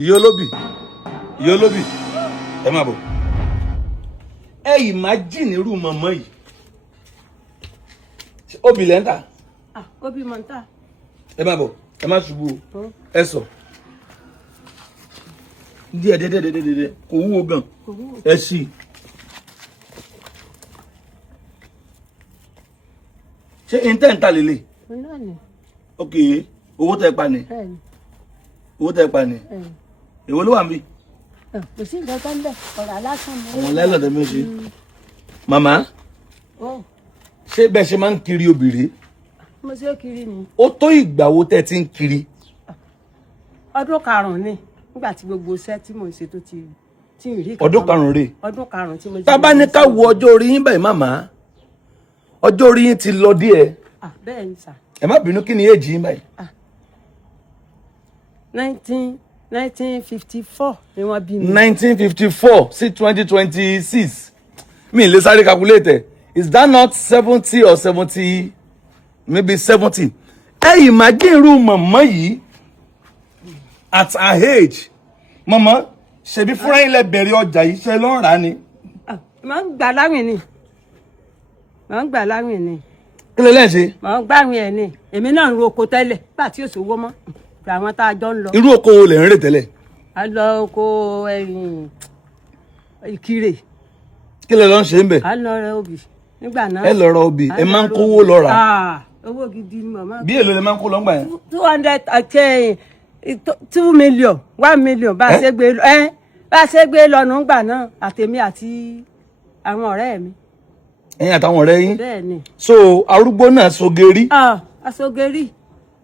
Yolobi, Yolobi, ẹ má bọ̀. Ẹ imagine irú mọ̀mọ́ yìí. Obì lẹ́ ń tà. Obì mọ̀ ń tà. Ẹ má bọ̀, ẹ má ṣubú o. Ẹ sọ. Díẹ̀, kò wúwo gan. Ẹ ṣí. Ṣé intent ta lélẹ̀? Ok, owó tẹ́ pa ni. Owó tẹ́ pa ni. Èwo ló wà níbí? Kò sí nǹkan kan bẹ́ẹ̀, ọ̀rọ̀ alásán mọ́. Àwọn lẹ́lọ́dẹ̀ mi ṣe. Màmá, ṣé bẹ́ẹ̀ ṣe máa ń kiri obìnrin? Mo ṣe kiri ni. Ó tó ìgbà wo tẹ́ ti ń kiri? Ọdún karùn-ún ni, nígbà tí gbogbo iṣẹ́ tí mò ń ṣe tó ti ń rí. Ọdún karùn-ún rè. Ọdún karùn-ún tí mo ti. Tá bá ní ká wo ọjọ́ orí yín báyìí màmá, ọjọ́ orí yín ti lọ díẹ̀. Bẹ́ẹ̀ ni sà. Ẹ má bínú, kí ni èjì yín báyìí? 1954 ni wọ́n bí mi. 1954 sí 2026. Mi lè sáré calculate. Is that not 70 or 70? Maybe 70. Ẹ imagine irú màmá yìí at her age. Màmá, ṣebí fúnra yín lẹ bẹ̀rẹ̀ ọjà yìí ṣe ló ń rà ni? Màá ń gbà láwìn ni. Màá ń gbà láwìn ni. Kí lẹ ṣe? Màá ń gbàwìn ẹ̀ ni. Èmi náà ń ro oko tẹ́lẹ̀ nígbà tí òṣòwò mọ́. Àwọn tá a jọ ń lọ. Irú oko wo lẹ ń rè tẹ́lẹ̀? A lọ oko Ìkirè. Kí lẹ lọ ń ṣe ń bẹ̀? A lọ rẹ obì nígbà náà. Ẹ lọ ra obì, ẹ máa ń kówó lọ rà. Owó gidi ni màmá. Bí èlò lẹ máa ń kó lọ ńgbà yẹn? 2 million 1 million bá a ṣe gbé lọ bá a ṣe gbé lọ nígbà náà àtèmi àti àwọn ọ̀rẹ́ mi. Ẹ̀yin àtàwọn ọ̀rẹ́ yín? Bẹ́ẹ̀ ni. So arúgbó náà sogeri?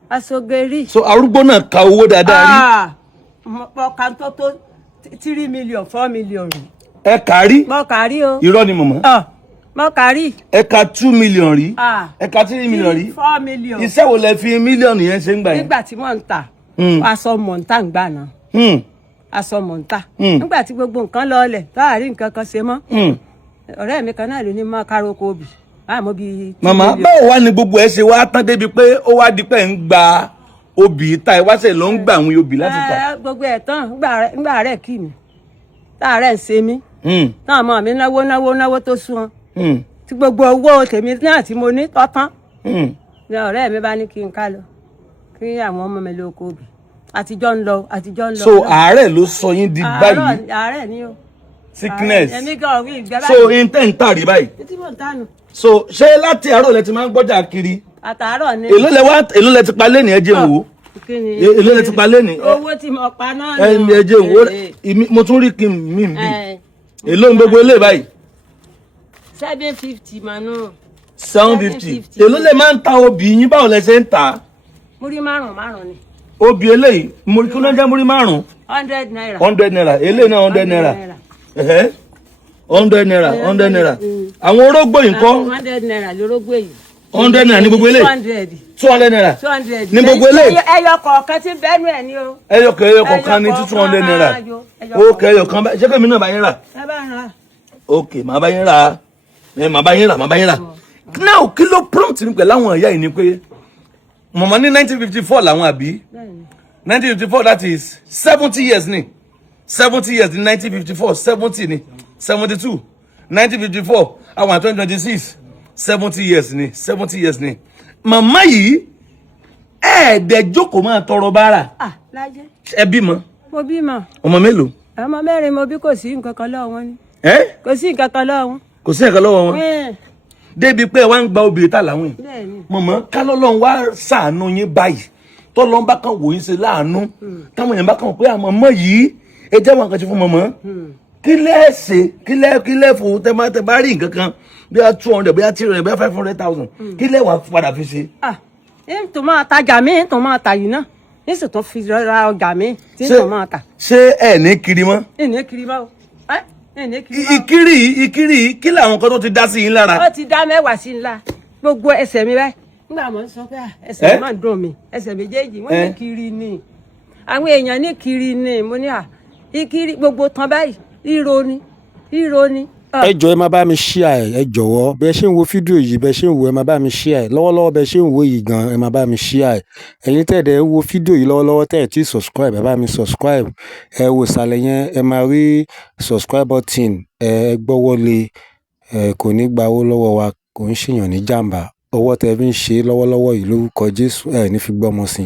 Asogeri. So arúgbó náà ka owó dáadáa rí? Ọkàn tó 3 million 4 million rí. Ẹ kà rí? Mo kà rí o. Irọ́ ni mọ̀mọ́. Mo kà rí. Ẹ ka 2 million rí? Ẹ ka 3 million rí? 4 million. Iṣẹ́ wo lẹ fi mílíọ̀nù yẹn ṣe ń gbà yẹn? Nígbà tí wọ́n ń tà aṣọ mọ̀ǹtà ń gbà náà. Aṣọ mọ̀ǹtà. Nígbà tí gbogbo nǹkan lọọlẹ̀ táàrí nǹkan kan ṣe mọ́. Ọ̀rẹ́ mi kan náà ló ní máa kárò oko obì. Màmá, báwo wá ni gbogbo ẹ ṣe wá tán débi pé ó wá di pé ń gba obì ta ìwáṣẹ̀ ló ń gbà àwọn obì láti ta? Gbogbo ẹ̀ tán ńgbà rẹ̀ kì mí. Táàrẹ̀ ń ṣe mí. Náà mọ̀ mí náwó tó sún wọn. Tí gbogbo owó tèmi náà tí mo ní tọ́tán. Ní ọ̀rẹ́ mi bá ní kí n ká lọ. Kí àwọn ọmọ mi lọ oko obì. Àtijọ́ ń lọ. So àárẹ̀ ló sọ yín di báyìí? Àárẹ̀ ni o. Sickness. So intent tàrí báyìí? Títí mò ń tánu. So ṣé láti àárọ̀ lẹ ti máa ń gbọ́jà kiri? Àtàárọ̀ ni. Èló lẹ ti pa lẹ́nìí ẹ jẹ́ wò? Èló lẹ ti pa lẹ́nìí? Owó tí mo pa náà ni. Ẹ jẹ́ wò, mo tún rí kí mi bí. Èló ń gbogbo ilé báyìí? 750 manu. 750. Èló lẹ máa ń ta obì yín, báwo lẹ ṣe ń tà? Múrí márùn-ún ni. Obì eléyìí, kí ló ń jẹ́ múrí márùn-ún? 100 naira. 100 naira. Eléyìí náà 100 naira. 100 naira. Àwọn orógbó yìí ńkọ́? 100 naira lórógbó yìí. 100 naira ní gbogbo eléyìí? 200 naira. 200. Ní gbogbo eléyìí? Ẹyọ kọ̀ọ̀kan tí bẹ́ẹ̀nu ẹ̀ ni o. Ẹyọ kọ̀ọ̀kan ní 200 naira. Ok, ẹyọ kan bá ṣé kèmí náà bá yín rà? Ẹ bá ń rà. Ok, màá bá yín rà. Màá bá yín rà. Now kí ló prompt mi pẹ̀lú àwọn ìyá yìí ni pé mọ̀mọ́ ní 1954 làwọn àbí? 1954, that is 70 years ni. 70 years ní 1954, 70 ni. 72, 1954, àwọn 2026, 70 years ni. 70 years ni. Màmá yìí ẹ̀ẹ́dẹ̀ jókòó máa tọrọ báárà. Láyé. Ẹ bímọ? Mo bímọ. Ọmọ mélòó? Ọmọ mẹ́rin mo bí, kò sí nǹkan kan lọ́wọ́ wọn ni. Kò sí nǹkan kan lọ́wọ́ wọn. Kò sí nǹkan lọ́wọ́ wọn? Débi pé wá ń gba obìnrin tà láwìn. Màmá, kálọ́lọ́run wá ṣàánú yín báyìí tọ́lọ́n bá kàn wò yín ṣe láàánú táwọn èèyàn bá kàn pé àmọ́ yìí ẹ jẹ́ wọn kan ṣe fún mọ̀mọ́ kí lẹ́ ṣe kí lẹ́ fò tẹ́ bá rí nǹkan kan bí i 200 bí i 300 bí i 500,000 kí lẹ́ wà padà fi ṣe. Ní tó máa tajà mí tó máa tà yìí náà ní sì tó fi ra ọjà mi tí tó máa tà. Ṣé ẹ ní kiri mọ́? Ní kiri mọ́ o. Ìkiri kí làwọn kan tó ti dá sí yín lára? Ó ti dá mẹ́wàá sí ńlá gbogbo ẹsẹ̀ mi báyìí. Nígbà mo sọ pé ẹsẹ̀ máa ń dùn mí, ẹsẹ̀ méjèèjì wọ́n ní kiri ni. Àwọn èèyàn ní kiri ni, mo ní ìkiri gbogbo tán báyìí, ríro ni. ẹ jọ̀ọ́ ẹ máa bá mi share ẹ jọ̀wọ́ bẹ́ẹ̀ ṣe ń wo fídíò yìí bẹ́ẹ̀ ṣe ń wo ẹ máa bá mi share lọ́wọ́lọ́wọ́ bẹ́ẹ̀ ṣe ń wo yìí gan ẹ máa bá mi share ẹ̀yin tẹ̀dẹ̀ ń wo fídíò yìí lọ́wọ́lọ́wọ́ tẹ̀ tí subscribe ẹ bá mi subscribe ẹ wò ìsàlẹ̀ yẹn ẹ máa rí subscribe button ẹ gbọ́wọ́lé kò ní gba owó lọ́wọ́ wa kò ń ṣèyàn ní jàǹbá ọwọ́ tẹ fi ń ṣe lọ́wọ́lọ́wọ́ yìí lórúkọ Jésù ní fi gbọ́mọ sí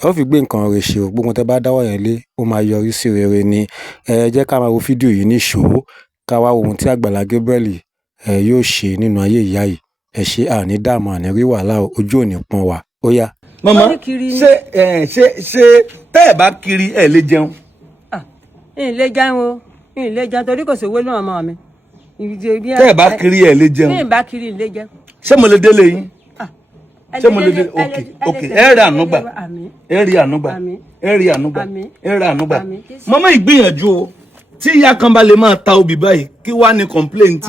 ẹ ó fi gbé nǹkan rẹ̀ ṣe o gbogbo tẹ bá dáwọ́ yẹn lé ó máa yọrí sí rere ni ẹ jẹ́ ká máa wo fídíò yìí ní ṣòó ká wá ohun tí Àgbàlá Gabriel yóò ṣe nínú ayé ìyá yìí ẹ ṣe àní dààmú àní rí wàhálà ojú òní pọ́n wa ó yá. mama ṣe tẹ́ ẹ bá kiri ẹ lè jẹun. n lè jẹun o n lè jẹun torí kò sówó náà mọ́ mi. tẹ́ ẹ bá kiri ẹ lè jẹun. n bá kiri n lè jẹun. ṣé mo lè délé yín. ṣé mo lè délé ok ẹ rí ànúgbà ẹ rí ànúgbà ẹ rí ànúgbà ẹ rí ànúgbà mama ìgbìyànjú o tí ìyá kan bá lè máa ta obì báyìí kí wàá ní complaint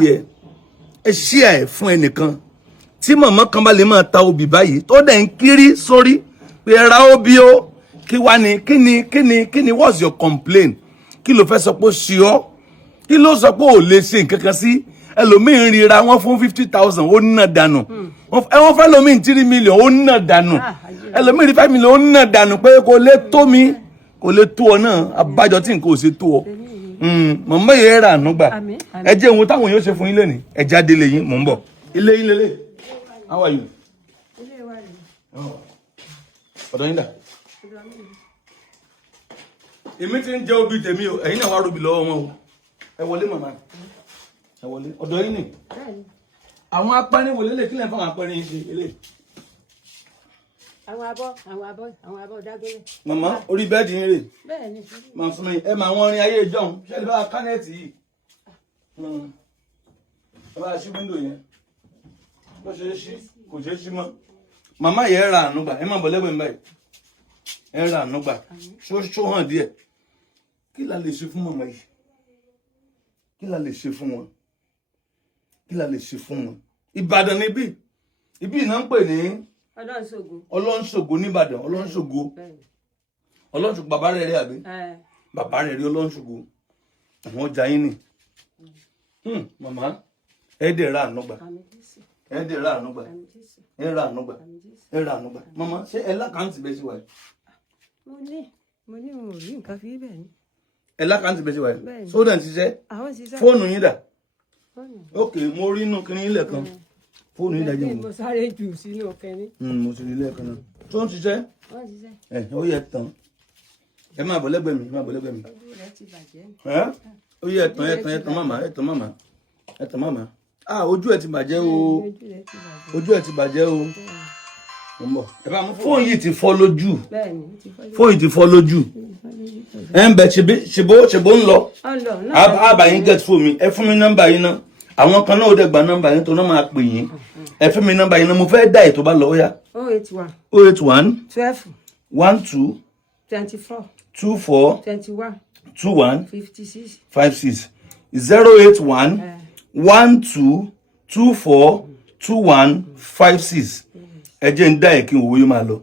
ẹ share ẹ fún ẹnìkan tí màmá kan bá lè máa ta obì báyìí tó dẹ̀ ń kiri sórí pé ra obì o kí wàá ní kíni what's your complaint kí ló fẹ́ sọ pé ó ṣe ọ́ kí ló sọ pé ò lè ṣe nǹkan kan sí ẹlòmíín ríra wọn fún 50,000 ó ná dànù wọn fẹ́ lómìn 3 million ó ná dànù ẹlòmíín rí 5 million ó ná dànù pé kò lè tó mi kò lè tó ọ náà abájọ tí nǹkan ò ṣe tó ọ mọ̀mọ́ yẹn rà ànúgbà ẹ jẹ́ ohun táwọn yóò ṣe fún yín lónìí ẹ jáde lè yín mò ń bọ̀ ilé yín lélẹ̀ how are you ọ̀dọ̀ yín dà èmi ti ń jẹ́ obì tèmi o ẹ̀yin náà wá rúbi lọ́wọ́ wọn o ẹ wọlé màmá ẹ wọlé ọ̀dọ̀ yín ni àwọn apẹ́rin wò lélẹ̀ kílẹ̀ fáwọn apẹ́rin yín ṣe eléyìí. àwọn abọ́ dágbére. màmá orí bẹ́ẹ̀dì yín rè bẹ́ẹ̀ni. màá fún mi ẹ máa wọn rin ayé ìjọun ṣé ẹ bá kánẹ́ẹ̀tì yìí ẹ bá ṣí wíńdò yẹn bó ṣe é ṣí kò ṣe é ṣí mọ́ màmá yẹn ra ànúgbà ẹ má bọ̀ lẹ́gbẹ̀ẹ́ báyìí ẹ ra ànúgbà ṣó hàn díẹ̀ kí la lè ṣe fún màmá yìí kí la lè ṣe fún wọn kí la lè ṣe fún wọn Ìbàdàn níbí ibi náà ń pè ní Ọlọ́runṣògo nìbàdàn Ọlọ́runṣògo bàbá rẹ̀ rí àbí bàbá rẹ̀ rí Ọlọ́runṣògo àwọn ọjà yín ni màmá ẹ dẹ̀ ra ànúgbà ẹ dẹ̀ ra ànúgbà ẹ ra ànúgbà ẹ ra ànúgbà màmá ṣé ẹ lákàntì bẹ́ẹ̀ sí wa yìí. mo ní mo rí nǹkan fi bẹ́ẹ̀ ni. ẹ lákàntì bẹ́ẹ̀ sí wa yìí sódà ń ṣiṣẹ́ fóònù yín dà ok mo rí inú kiri ilẹ̀ kan fóònù yín dájú mo sáré jù sínú kẹrin. mo ti rí ilé kan náà tó ń ṣiṣẹ́ ó yẹ tán ẹ máa bọ̀ lẹ́gbẹ̀ẹ́ mi máa bọ̀ lẹ́gbẹ̀ẹ́ mi ó yẹ tán màmá ojú ẹ ti bàjẹ́ o ojú ẹ ti bàjẹ́ o fóònù yìí ti fọ́ lójú fóònù ti fọ́ lójú ẹ ń bẹ ṣèbó ń lọ àbáyín get fóònù mi ẹ fún mi nọ́mbà yín náà àwọn kan náà ó dẹ̀ gba nọ́mbà yín tó náà máa pè yín ẹ fún mi nọ́mbà yín náà mo fẹ́ dá ètò bá lọ ó yá. 081 12 24 21 56 081 12 24 21 56 ẹ jẹ́ ń dá ẹ̀ kí n òwe yóò máa lọ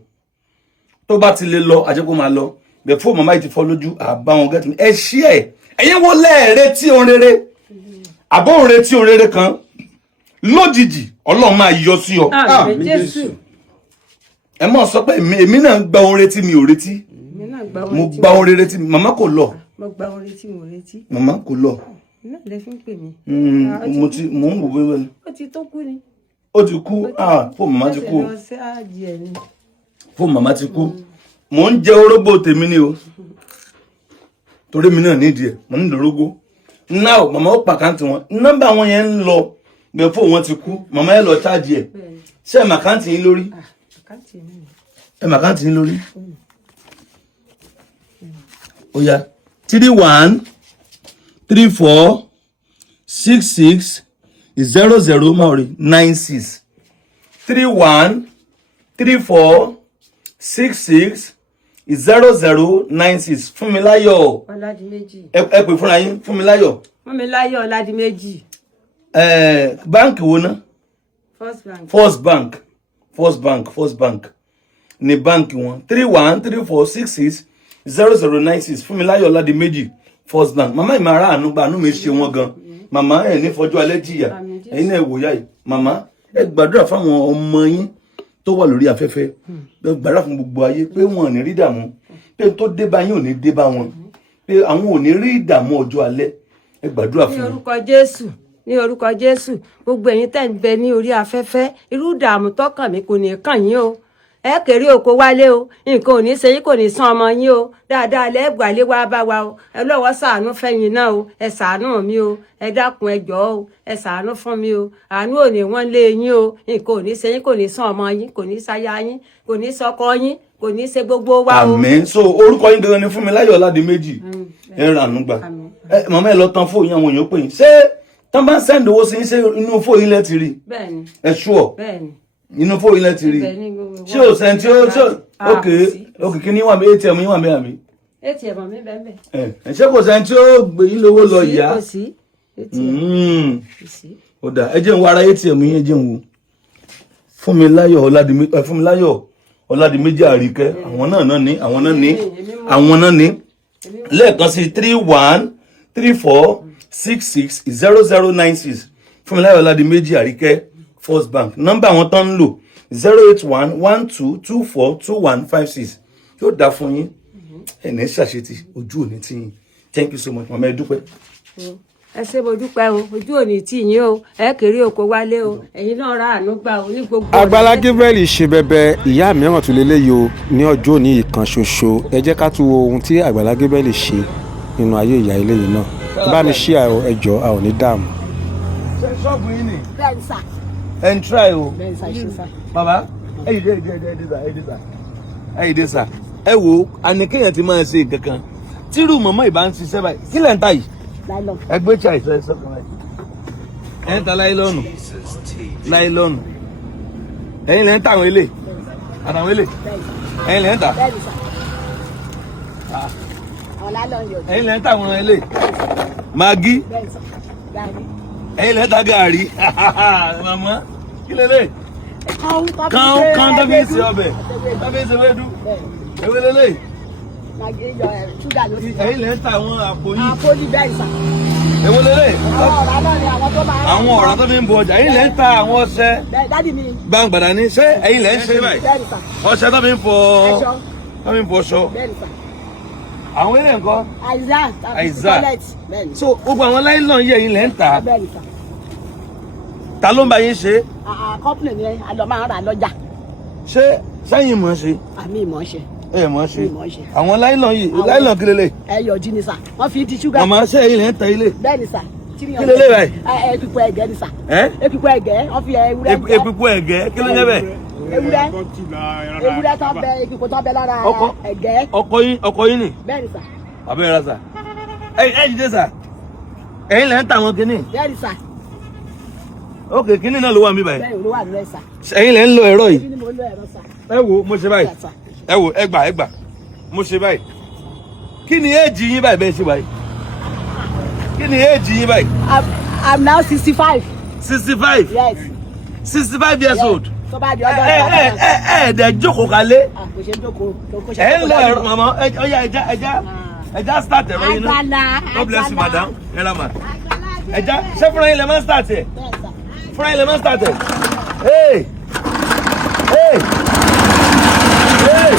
tó bá ti lè lọ àjẹkó máa lọ bẹ́ẹ̀ fún màmá yìí ti fọ́ lójú àbá wọn gẹ́tù ẹ ṣí ẹ̀ ẹ̀yin wo lẹ́ẹ̀rẹ́ tí òun rere àbọ̀ òun retí òun rere kan lójijì Ọlọ́run máa yọ sí ọ. àmín Jésù. ẹ mọ̀ sọ pé èmi náà ń gba ohun retí mi ò retí mo gba ohun rere tí màmá kò lọ. mo gba ohun retí mo retí. màmá kò lọ. náà lè fi ń pè mí. mo ń wò bóyá. ó ti tó kú ni. ó ti kú fóònù màmá ti kú fóònù màmá ti kú mò ń jẹ orógbó tèmi ni o torí mi náà nídìí ẹ mo nílò orógbó now màmá ó pàkáǹtì wọn nọ́mbà wọn yẹn ń lọ bẹ́ẹ̀ fóònù wọn ti kú màmá ẹ lọ ṣáàjì ẹ ṣé ẹ màkáǹtì yín lórí ẹ màkáǹtì yín lórí ó yá 31 34 66 00 maori 96 31 34 66 0096 Fúnmiláyọ̀ Ọládìméjì. ẹ pè fúnra yín Fúnmiláyọ̀. Fúnmiláyọ̀ Ọládìméjì. Báǹkì wo ná? First Bank ní báǹkì wọn 31 34 66 0096 Fúnmiláyọ̀ Ọládìméjì First Bank. Màmá ìmọ̀ ara àánú gba àánú mi ṣe wọ́n gan màmá ẹ̀ ní fọjú alẹ́ jìyà ẹ̀yin náà wò yá yìí màmá ẹ gbàdúrà fáwọn ọmọ yín tó wà lórí afẹ́fẹ́ ẹ gbàdúrà fún gbogbo ayé pé wọn ò ní rí ìdààmú pé tó dé bá yín ò ní dé bá wọn pé àwọn ò ní rí ìdààmú ọjọ́ alẹ́ ẹ gbàdúrà fún wọn. ní orúkọ Jésù gbogbo ẹ̀yin tẹ́ ń bẹ ní orí afẹ́fẹ́ irú ìdààmú tọkàn mi kò ní kàn yín o ẹ kéré oko wálé o nǹkan ò ní ṣe yín kò ní san ọmọ yín o dáadáa lẹ́gbàálé wá bá wa o ẹ lọ́wọ́ ṣàánú fẹ́yìn náà o ẹ ṣàánú mi o ẹ dákun ẹ jọ̀ọ́ o ẹ ṣàánú fún mi o àánú ò ní wọ́n lé yín o nǹkan ò ní ṣe yín kò ní san ọmọ yín kò ní ṣaya yín kò ní sọkọ yín kò ní ṣe gbogbo wa o. àmín. so orúkọ yín gangan ni Fúnmiláyọ̀ Ọládìméjì ẹ rànú gbà màmá ẹ lọ tán fóònù àwọn èèyàn pè yín ṣé tán bá ń sẹ́ndì owó sí yín ṣé inú fóònù yín lẹ́ ti rí ẹ ṣúọ̀ inú fóònù yín lẹ́ ti rí ṣé o sẹ́ni tí ó ṣe òkè kí ni wà mí ATM yín wà mí àmì. ATM mi bẹ́ẹ̀ ṣé kò sẹ́ni tí ó gbé yín lówó lọ ìyá. ó dà ẹ jẹ́ ń wo ara ATM yín ẹ jẹ́ ń wo Fúnmiláyọ̀ Ọládìméjì Àríkẹ́ àwọn náà ní lẹ́ẹ̀kan sí 3134660096 Fúnmiláyọ̀ Ọládìméjì Àríkẹ́ First Bank nọ́mbà àwọn tán ń lò 08112242156 yóò dá fún yín ẹ̀nẹ́ ṣàṣetì ojú òní tí yín thank you so much mama ẹ dúpẹ́. ẹ ṣé mo dúpẹ́ o ojú òní tí yín o ẹ kéré oko wálé o ẹ̀yin náà ra àánú gbà o ní gbogbo. Àgbàlá Gabriel ṣe bẹbẹ ìyá mìíràn tún lélẹ́yìí o ní ọjọ́ òní ìkan ṣoṣo ẹ jẹ́ ká tún wo ohun tí Àgbàlá Gabriel ṣe nínú ayé ìyá eléyìí náà ẹ bá mi ṣí ẹjọ́ a ò ní dààmú. ṣọ́ọ̀bù yín ni bẹ́ẹ̀ sà ẹ ń try o bẹ́ẹ̀ sà ṣe sà. bàbá ẹ̀yìn dé sà ẹ wo àníkéyàn ti máa ṣe nǹkan kan tírú mọ̀mọ́ ìbá ń ṣiṣẹ́ báyìí kí lẹ́ ń ta yìí ẹgbẹ́ tí àìsàn ẹ̀sọ́ kan báyìí ẹ̀ ń ta láìlọ́ọ̀nù ẹ̀yin lẹ́ ń ta àwọn ilé àtàwọn ilé ẹ̀yin lẹ́ ń ta ẹ̀yin lẹ́ ń ta àwọn ilé magi ẹ̀yin lẹ́ ń ta gàrí màmá kí lélẹ̀ kàn tó fi ń ṣe ọbẹ̀ tó fi ń ṣe wédú ewé lélẹ̀ ẹ̀yin lẹ́ ń ta àwọn àpò yìí ewé lélẹ̀ àwọn ọ̀rá tó fi ń bọ ọjà ẹ̀yin lẹ́ ń ta àwọn ọṣẹ gbàǹgbàdà ní ṣé ẹ̀yin lẹ́ ń ṣe báyìí ọṣẹ tó fi ń fọ ọṣọ àwọn ilé nǹkan àìsà so gbogbo àwọn láìlọ́n yẹ ẹ̀yin lẹ́ ń ta ta ló ń bá yín ṣe. kọ́pìnì ni a lọ máa ń rà lọ́jà. ṣé sẹ́yìn mọ̀ ṣe. àmì ìmọ̀ ṣe. ẹ mọ̀ ṣe àwọn láìlọ́n yìí láìlọ́n kí lélẹ̀. ẹ yọjú ni sà wọ́n fi di ṣúgà. màmá ṣé ẹ̀yin lẹ́ ń ta ilé. bẹ́ẹ̀ ni sà. kí lélẹ̀ báyìí. epipo ẹ̀gẹ́ ni sà. epipo ẹ̀gẹ́ wọ́n fi ewúrẹ́ jẹ. epipo ẹ̀gẹ́ kí ló ń jẹ́ bẹ́ẹ̀. ewúrẹ́ tó bẹ epipo tó bẹ lára ẹ̀gẹ́. ọkọ yín ni. bẹ́ẹ̀ ni sà. abẹ́rẹ́ ra sà. ẹ̀yin dé sà ẹ̀yin lẹ́ ń ta àwọn kinní. bẹ́ẹ̀ ni sà. ok kinní náà ló wà mí báyìí. bẹ́ẹ̀ ló wà ní ẹ̀ sà. ẹ̀yin lẹ́ ń lo ẹ̀rọ yìí. kí ni mo lo ẹ̀rọ sà. ẹ wo mo ṣe báyìí ẹ wo ẹ gbà mo ṣe báyìí kí ni éèjì yín báyìí bẹ́ẹ̀ ṣe báyìí kí ni éèjì yín báyìí. I'm now 65. 65. Yes. 65 years old. tó bá di ọjọ́ ìgbà ẹ̀ẹ́dẹ̀ jókòó kalẹ̀. kò ṣe jókòó. ẹ ń lọ ẹ̀rọ màmá ọ̀ya ẹja start ẹ̀rọ yín náà. God bless you madam ẹ ra ma ẹja ṣé fúnra yín lè máa start ẹ̀ fúnra yín lè máa start ẹ̀. Hey. Hey. Hey.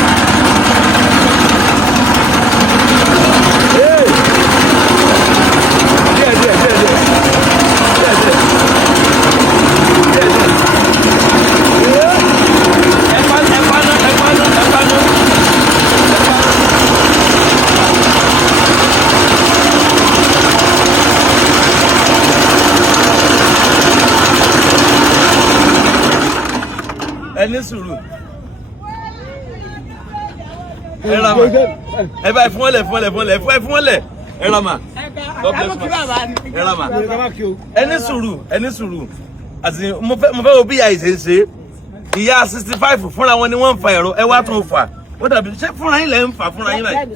Hey. Ẹni sùúrù ẹ ra ma ẹ bá fún ọlẹ ẹ ra ma God bless you ẹ ra ma ẹni sùúrù àti mo fẹ́ wo bí ìyá ìṣe ṣe ìyá 65 fúnra wọn ni wọ́n ń fa ẹ̀rọ ẹ wá tún fà ó dàbí ṣé fúnra yín lẹ́ ń fà fúnra yín báyìí.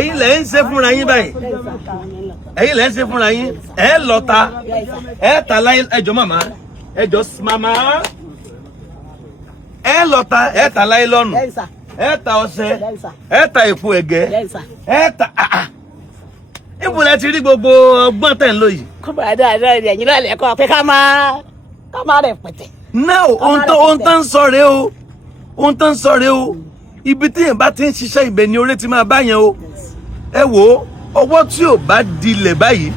ẹ̀yin lẹ ń ṣe fúnra yín báyìí ẹ̀yin lẹ ń ṣe fúnra yín ẹ lọ ta ẹ ta láyé ẹjọ́ màmá ẹ lọ ta ẹ ta láyé lọ́nù ẹ ta ọṣẹ ẹ ta èpo ẹ̀gẹ́ ẹ ta ibo lẹ ti rí gbogbo ọgbọ́n tẹ̀ ń lò yìí. kó bàa dáadáa ẹ̀yin náà lẹ́kọ̀ọ́ pé ká má rẹ̀ pẹ̀tẹ̀. náà ohun tó ń sọ rèé o ohun tó ń sọ rèé o ibi tí yẹn bá ti ń ṣiṣẹ́ ibẹ̀ ni oore ti máa bá yẹn o ẹ wò ó ọwọ́ tí ò bá dilẹ̀ báyìí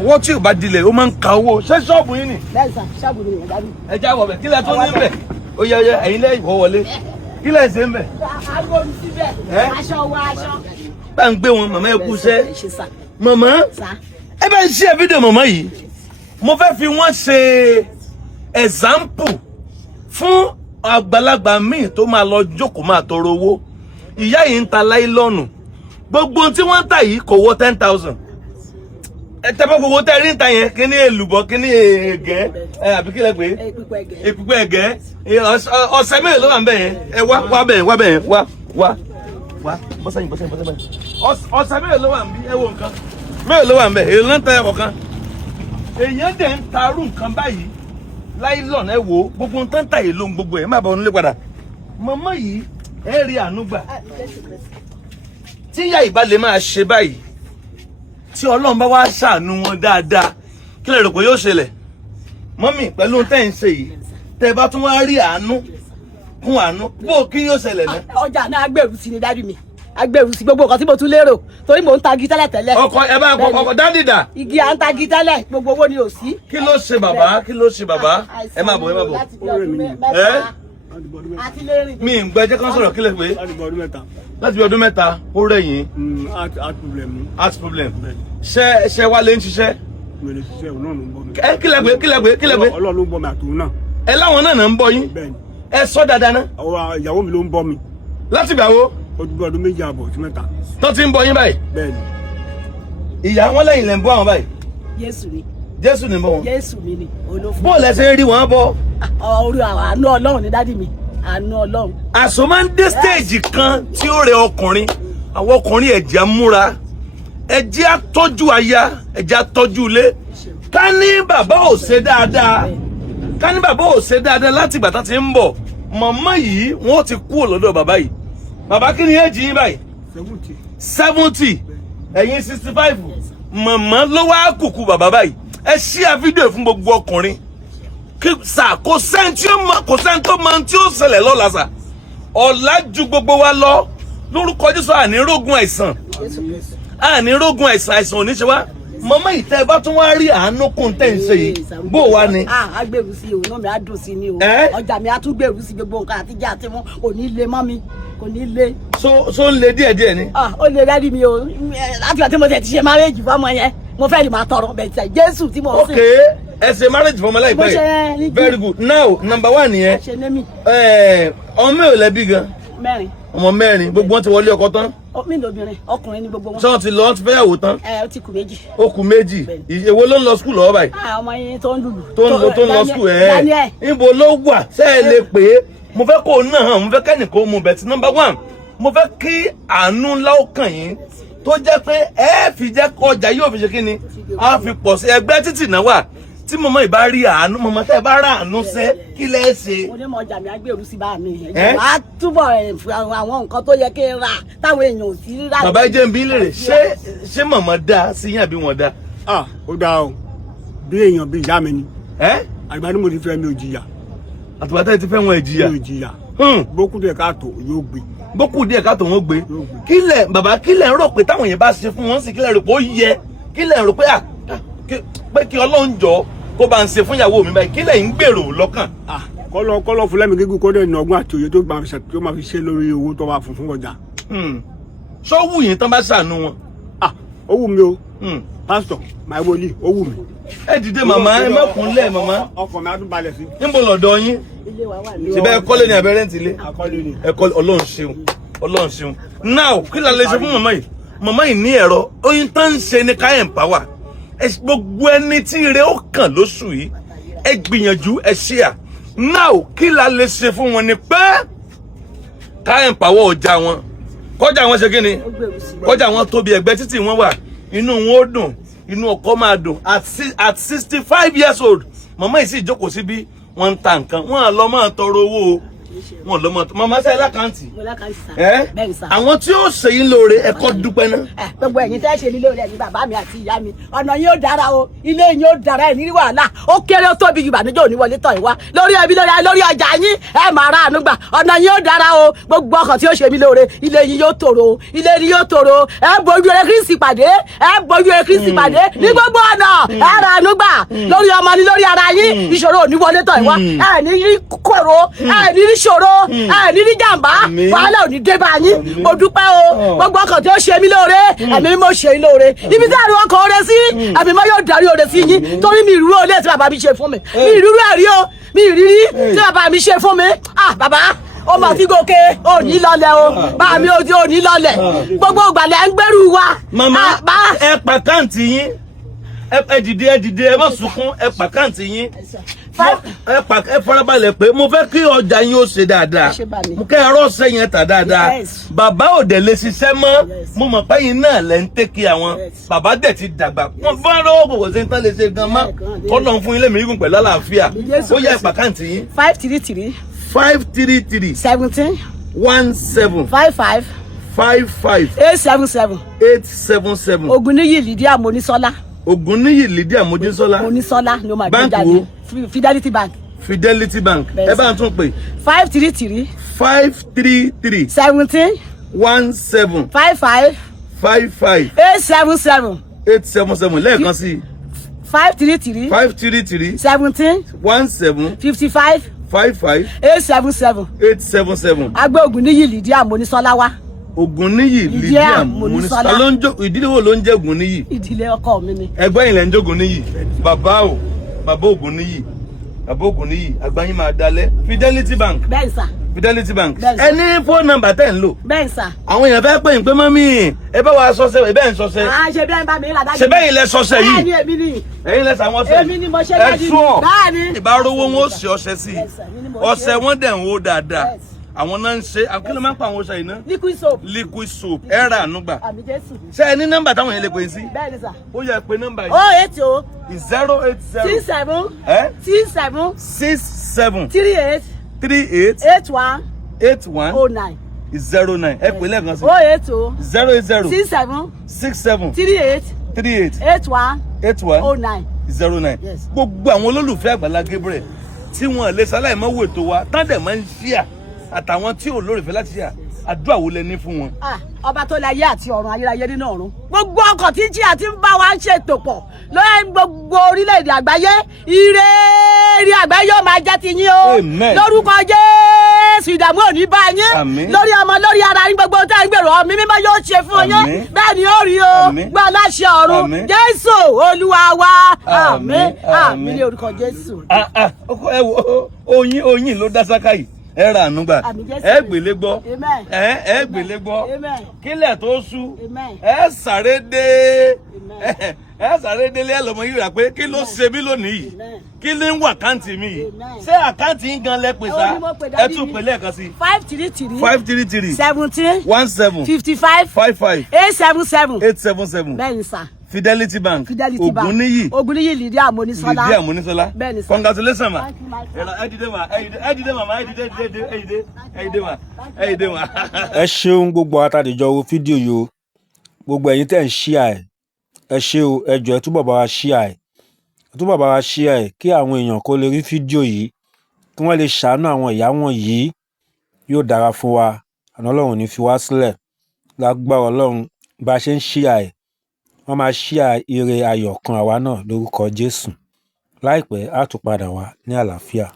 ọwọ́ tí ò bá dilẹ̀ ó máa ń ka owó ṣé ṣọ́ọ̀bù yín ni. bẹ́ẹ̀ sà ṣọ́ọ̀bù ni ìyẹn dábì. ẹ já wọ̀ bẹ̀ kí lẹ tó ní bẹ̀ ó yẹ ẹ̀yin lẹ́yìn ìwọ wọlé kí lẹ ṣe ń bẹ̀. aago mi síbẹ̀ aṣọ wọ aṣọ. bá ń gbé wọn màmá ẹ kú iṣẹ́ màmá ẹ bá ń ṣe fídíò màmá yìí mo fẹ́ fi wọ́n ṣe example fún àgbàlagbà míì tó máa lọ jókòó máa tọrọ owó ìyá yìí ń ta láìlọ́ọ̀nù gbogbo tí wọ́n ń tà yìí kò wọ 10,000 ẹ tẹ́ bá gbogbo tẹ́ rí ń ta yẹn kí ní èlùbọ́ kí ní ẹ̀gẹ́ àbí kí lẹ pé èpìpẹ́ ẹ̀gẹ́ ọ̀sẹ̀ mélòó ló wà ń bẹ̀ yẹn ẹ wá bẹ̀ yẹn wá bọ́sẹ̀yìn ọ̀sẹ̀ mélòó ló wà ń bí ẹ wo nǹkan mélòó ló wà ń bẹ̀ èlò náà ń ta ẹ̀kọ̀ kan èèyàn dẹ̀ ń tarú nǹkan báyìí láìlọ́ọ̀nù ẹ wo gbogbo nǹkan tà yìí ló ń gbogbo ẹ̀ má bàa onílé padà màmá yìí ẹ rí àánú gbà tí ìyá ìbá lè máa ṣe báyìí tí Ọlọ́run bá wá ṣàánú wọn dáadáa kí lè rò pé yóò ṣẹlẹ̀ mọ́mì pẹ̀lú tẹ́ ń ṣe yìí tẹ́ bá tún wá rí àánú kún àánú bó kí yóò ṣẹlẹ̀ náà. ọjà náà agbèrú sí ni dádì mi agbèrú sí gbogbo nǹkan tí mo tún lérò torí mò ń ta igi tẹ́lẹ̀ tẹ́lẹ̀. ọkọ ẹ bá ọkọ dádì dà. igi à ń ta igi tẹ́lẹ̀ gbogbo owó ni ò sí. kí ló ṣe bàbá kí ló ṣe bàbá ẹ má bọ̀ ẹ má bọ̀. mi ń gbẹ jẹ́ kán sọ̀rọ̀ kí lè pé láti bí ọdún mẹ́ta ó rẹ̀yìn. heart problem ṣe wá lè ń ṣiṣẹ́. ẹ kílẹ̀ pé Ọlọ́run ló ń bọ́ mi àtòun náà. ẹ láwọn náà ń bọ́ yín ẹ sọ dáadáa ná. ìyàwó mi ló ń bọ́ mi. láti gbà wo. ọdún méjì àbọ̀ sí mẹ́ta. tó ti ń bọ́ yín báyìí. bẹ́ẹ̀ni. ìyá wọn lẹ́yìn lẹ́ ń bọ́ àwọn báyìí. Jésù ni bọ́ wọn. Jésù mi ni olófin. bó lẹ ṣe ń rí wọn bọ́. orí àánú Ọlọ́run ni dádì mi àánú Ọlọ́run. àṣọ máa ń dé stéèjì kan tí ó rẹ ọkùnrin àwọn ọkùnrin ẹ̀jẹ̀ múra ẹ̀jẹ̀ àtọ́jú aya ẹ̀jẹ̀ àtọ́jú ilé ká ní bàbá ò ṣe dáadáa láti ìgbà tá ti ń bọ̀ màmá yìí wọ́n ti kú lọ́dọ̀ bàbá yìí bàbá kí ni èjì yín báyìí 70 ẹ̀yin 65 màmá ló wá kùkù bàbá báyìí ẹ ṣí à fídíò fún gbogbo ọkùnrin kí sà kò sẹ́ni tó máa tí ó ṣẹlẹ̀ lọ́la sà ọ̀la ju gbogbo wa lọ lórúkọ Jésù ànírógun àìsàn àìsàn oníṣẹ́ wa màmá ìtẹ́ bá tún wá rí àánú kún tẹ́ ń ṣe yìí bó wa ni. a gbèrú sí òun náà mi á dùn sí ni o ọjà mi á tún gbèrú sí gbogbo nǹkan àtijọ́ àti mú kò ní lè mọ́ mi kò ní lè. so ń le díẹ̀díẹ̀ ni. ó lè rẹ́ẹ̀dì mi o láti wá tí mo tẹ̀ ti ṣe marriage fọ́mọ yẹn mo fẹ́ rí máa tọrọ bẹ́ẹ̀ tẹ̀ Jésù tí mo sìn. ok ẹ ṣe marriage fọ́mọ láìpẹ́ yìí very good now number 1 nìyẹn ọmọ mi ò lẹ́bí gan. mẹ́rin. ọmọ mẹ́rin gbogbo wọn ti wọlé ọkọ tán. mi lóbìnrin ọkùnrin ni gbogbo wọn. ṣé wọn ti lọ wọn ti fẹ́ yàwó tán. ó ti kù méjì. ó kù méjì èwo ló ń lọ skul lọ́wọ́ báyìí. ọmọ yẹn tó ń lùlù. tó ń lọ skul níbo ló wà ṣé ẹ lè pè é mo fẹ́ kó o náà hàn mo fẹ́ kẹ́nìkan mu bẹ̀tì number 1 mo fẹ́ kí àánú ńlá ó kàn yín tó jẹ́ pé ẹ fi jẹ́ ọjà yóò fi ṣe kí ni a fi pọ̀ sí ẹgbẹ́ títì náà wà tí mọ̀mọ́ ìbá rí àánú mọ̀mọ́ tẹ́ ẹ bá rà àánú sẹ́ kí lẹ́ ṣe. mo ní mọ ọjà mi agbèrú sí bá mi ẹ̀jẹ̀ wá túbọ̀ àwọn nǹkan tó yẹ kí n rà táwọn èèyàn ò sí rírà. bàbá jẹ́ ń bí lèrè ṣé mọ̀mọ́ dá sí yín àbí wọ́n dá. ó dáa o bí èèyàn bí ìyá mi ni àgbà ni mo ti fẹ́ mi ò jìyà. àtùbátà ti fẹ́ wọn ìjìyà. mi ò jìyà bókú díẹ̀ káàtó yóò gbé. bókú díẹ̀ káàtó wọn gbé kílẹ̀ bàbá kílẹ̀ ń rò pé táwọn yẹn bá ṣe fún wọn sí kílẹ̀ rò pé ó yẹ kílẹ̀ rò pé kí Ọlọ́run jọ kó bá ń ṣe fún ìyàwó mi báyìí kí lẹ́yìn ń gbèrò lọ́kàn. kọ́lọ́ fún lẹ́mìí gígùn kó dẹ̀ ní ọgbọ́n àti òye tó máa fi ṣe lórí owó tó wà fún ọjà. ṣó wù yín tán bá ṣàánú wọn. ó wù mí o pásítọ̀ máa wọlé ó wù mí. ẹ dìde màmá ẹ má kúnlẹ̀ màmá. ọkàn mi á tún balẹ̀ sí. níbo lọ́dọ̀ yín ṣèbẹ́ ẹ kọ́lé ní abẹ́rẹ́ ń tilé. ẹ kọ́lé Ọlọ́run ṣeun now kí la lè ṣe fún màmá yìí ní ẹ̀rọ oyin tán ń ṣe ní ká empower gbogbo ẹni tí ire ó kàn lóṣù yìí ẹ gbìyànjú ẹ share now kí la lè ṣe fún wọn ni pé ká empower ọjà wọn kọjá wọn ṣe kí ni ó gbèrú sí. kọjá wọn tóbi ẹ̀gbẹ́ títì wọn wà inú wọn ó dùn inú ọkọ máa dùn at 65 years old màmá yìí sì jókòó síbí wọ́n ń ta nǹkan wọ́n lọ máa tọrọ owó o wọ́n lọ máa tọrọ màmá sẹ́yìn lákàntì àwọn tí ó ṣe yín lóore ẹ̀kọ́ dúpẹ́ náà. gbogbo ẹ̀yin tẹ́ ṣe mí lóore ẹ̀yin bàbá mi àti ìyá mi ọ̀nà yín ó dára o ilé yín ó dára ẹ̀ ní wàhálà ó kéré ó tóbi ju ìbànújẹ́ òní wọlé tọ̀ ìwá lórí ẹbí lórí ọjà yín ẹ máa ra àánú gbà ọ̀nà yín ó dára o gbogbo ọkàn tí ó ṣe mí lóore ilé yín yóò tòrò ilé yín yóò tòrò ẹ bójú ẹ Kristi pàdé ní gbogbo ọ̀nà ẹ ra àánú gbà lórí ọmọ ni lórí ara yín ìṣòro òní wọlé tọ̀ ìwá ẹ ní rí kòrò ẹ ní rí ṣòro ẹ ní rí jàǹbá wàhálà òní dé bá yín mo dúpẹ́ o gbogbo ọkàn tí ó ṣe mí lóore ẹ̀mí mo ṣe yín lóore ibi tí àrùn ọkàn oore sí ẹ̀mí mo yóò darí oore sí yín torí mi ìrú olè tí bàbá mi ṣe fún mi mi ìrúrú ẹ̀rí o mi ìrírí tí bàbá mi ṣe fún mi bàbá ó mà fi gòkè òní lọlẹ̀ o bá mi òdi òní lọlẹ̀ gbogbo ìgbàlẹ̀ ń gbẹ́rù wa. màmá ẹ pàkáǹtì yín ẹ dìde ẹ má sunkún ẹ pàkáǹtì yín ẹ farabalẹ̀ pé mo fẹ́ kí ọjà yín ó ṣe dáadáa mo kẹ́ ẹ̀rọ ọ̀sẹ̀ yẹn tà dáadáa bàbá ò dẹ̀ lè ṣiṣẹ́ mọ́ mo mọ̀ pé yín náà lẹ́ ń tẹ́kì àwọn bàbá dẹ̀ ti dàgbà wọ́n bá lọ́wọ́ kò wọ́n ṣe ń tán lè ṣe gan mọ́ kọ́lọ̀ fún ilé mi gùn pẹ̀lú àlàáfíà ó yẹ pàkáǹtì yín. 533 17 55 877 Ògúnníyì Lydia Monísọ́lá. Ògúnníyì Lydia Monísọ́lá ni ó máa gbé jáde Fidelity Bank. ẹ bá ń tún pè. 533 17 55 877 lẹ́ẹ̀kan sí. 533 17 55 877. agbé Ògúnníyì Lydia Monísọ́lá wá. Ògúnníyì Lydia Monísọ́lá ìdílé wo ló ń jẹ́ Ògúnníyì? ìdílé ọkọ mi ni. ẹgbẹ́ yìí lẹ́ ń jẹ́ Ògúnníyì bàbá Ògúnníyì àgbáyé máa dalẹ̀. Fidelity Bank. bẹ́ẹ̀ sà. Fidelity Bank. ẹ ní fóònù nọ́mbà tẹ́ ń lò. bẹ́ẹ̀ sà. àwọn èèyàn fẹ́ pè ń pé mọ́mí ẹ bá wa sọ́sẹ́ ẹ bẹ́ẹ̀ ń sọ́sẹ́. ṣe bẹ́ẹ̀ bá mi là dájú. ṣe bẹ́ẹ̀ ilẹ̀ sọ́sẹ́ yìí. bẹ́ẹ̀ni èmi ni. ẹ̀yin lẹ́sà wọn sẹ́. èmi ni mo ṣe dájú. ẹ sún bẹ́ẹ̀ni. ìbárowó wọn ó ṣe ọṣẹ sí i ọṣẹ wọn dẹ̀ ń wó dáadáa àwọn náà ń ṣe kí ló máa ń pa àwọn ọṣẹ yìí náà. liquid soap ẹ rà àánú gbà. àmì Jésù. ṣé ẹ ní nọ́mbà táwọn yẹn lè pè sí. bẹ́ẹ̀ni sà. ó yẹ pé nọ́mbà yìí. 080 67 38 81 09 ẹ pè lẹ́ẹ̀kan sí. 080 67 38 81 09. gbogbo àwọn olólùfẹ́ Àgbàlá Gabriel tí wọ́n lè ṣaláì mọ́ wò ètò wa tán dẹ̀ máa ń ṣíà àtàwọn tí ò lórí ìfẹ́ láti ṣíà àdúrà wo lẹ ní fún wọn. ọba tó láyé àti ọ̀run ayérayé nínú ọ̀run gbogbo ọkọ̀ tí jí àti ń bá wa ń ṣètò pọ̀ lórí gbogbo orílẹ̀-èdè àgbáyé ire àgbáyé yóò máa jẹ́ ti yín o lórúkọ Jésù ìdààmú ò ní bá yín lórí ọmọ lórí ara yín gbogbo tẹ́ ń gbèrò ọmọ mímọ́ yóò ṣe fún yín bẹ́ẹ̀ ni ó rí o gbọ́ láṣẹ ọ̀run Jésù Olúwa wa àmín ní orúkọ Jésù. ẹ wo oyin ló dá sáká yìí ẹ ra àánú gbà ẹ gbélé gbọ́ ẹ gbélé gbọ́ kílẹ̀ tó sú ẹ sáré délé ẹ lọ́mọ yìí rà pé kí ló ṣe mí lónìí yìí kí ló ń wà àkáǹtì mi yìí ṣé àkáǹtì yín gan lẹ pè sá ẹ tún pè lẹ́ẹ̀kan sí. 533 17 55 877 bẹ́ẹ̀ni sà. Fidelity Bank. Ògúnníyì Lydia Monísọ́lá. bẹ́ẹ̀ni sà. Congratulations ma. ẹ dìde ma. ẹ ṣeun gbogbo àtàdéjọ wo fídíò yìí o gbogbo ẹ̀yin tẹ́ ń share ẹ ṣé o ẹ jọ̀ọ́ ẹ túbọ̀ bá wa share kí àwọn èèyàn kó lè rí fídíò yìí kí wọ́n lè ṣàánú àwọn ìyá wọn yìí yóò dára fún wa àná Ọlọ́run ní fi wá sílẹ̀ lágbára Ọlọ́run bá a ṣe ń share wọ́n máa share ire ayọ̀ kan àwa náà lórúkọ Jésù láìpẹ́ á tún padà wá ní àlàáfíà.